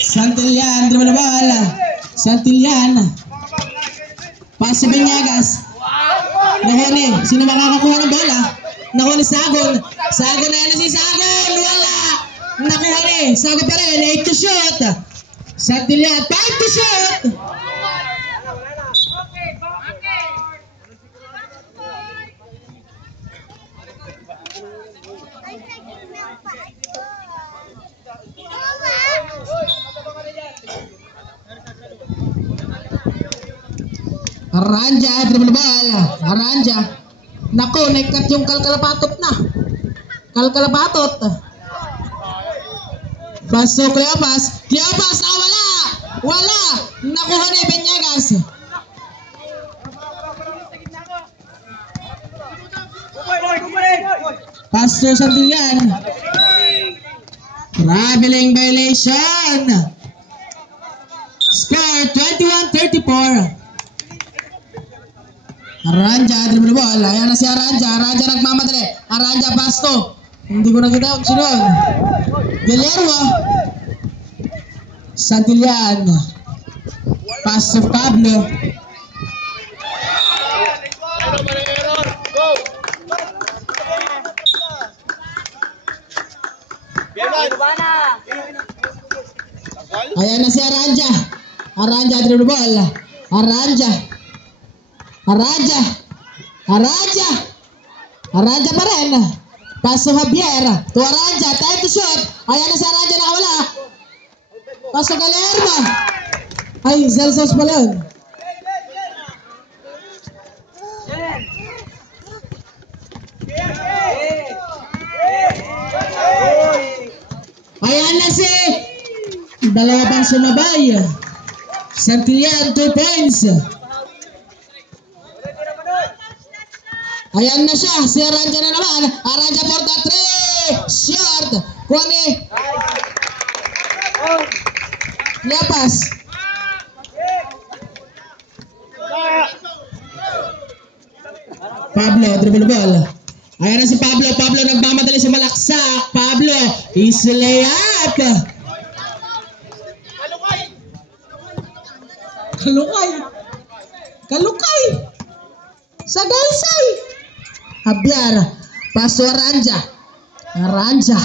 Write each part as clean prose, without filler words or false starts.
Santillan, dribble na ball. Santillan. Pass si Beñagas. Nahuli. Sino makakakuha ng bola? Nahuli Sagon. Sagon na yan si Sagon. Wala. Nakuha ni. Sagon pa rin. 8 to shoot. Santillan. 5 to shoot. Aranja, dribble ball. Aranja. Naku, naikat yung kalkalapatot na. Kalkalapatot. Pasok Cleopas. Cleopas, wala. Wala. Nakuha ni Beñagas. Pasok Santillan. Traveling violation. Score 21-34. Aranja, dribble ball. Ayan na si Aranja. Aranja nagmamadali. Aranja, pasto. Hindi ko nakita kung sino. Guillermo. Santillan. Pass of Pablo. Ayan na si Aranja. Aranja, dribble ball. Aranja. Aranja. Aranja. Aranja pa rin. Paso Javier. To Aranja. Time to shoot. Ayan na si Aranja na wala. Paso Guillermo. Ay, Zelsos pala yun. Ayan na si dalawa pang sumabay. Santillan, 2 points. Ayan na siya, si Aranja na naman. Aranja for the 3. Short. Kuwani. Lepas. Pablo, dribble ball. Ayan na si Pablo. Pablo nagmamadali sa malaksak. Pablo, is layup. Kalukay. Kalukay. Sagaysay. Javier. Paso Aranja. Aranja.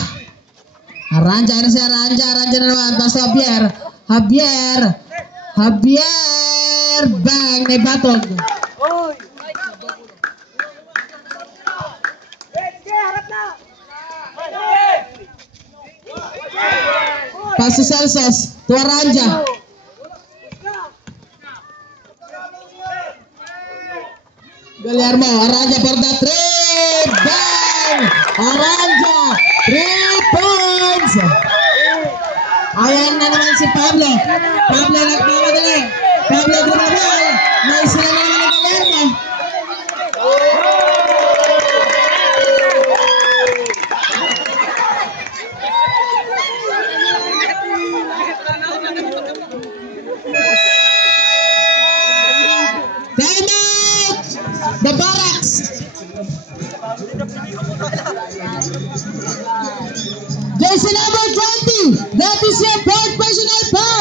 Aranja. Ayan na si Aranja. Aranja na naman. Paso Javier. Javier. Javier. Bang. May batog. Paso Celsos. To Aranja. Guillermo. Aranja for the 3. Bang. Aranja. 3 points. Ayan na naman si Pablo. Pablo nagmamadali. Pablo dribble ball. Nice na naman ni Guillermo. Time out! The Barracks! Jersey number 20! That is your fourth personal foul!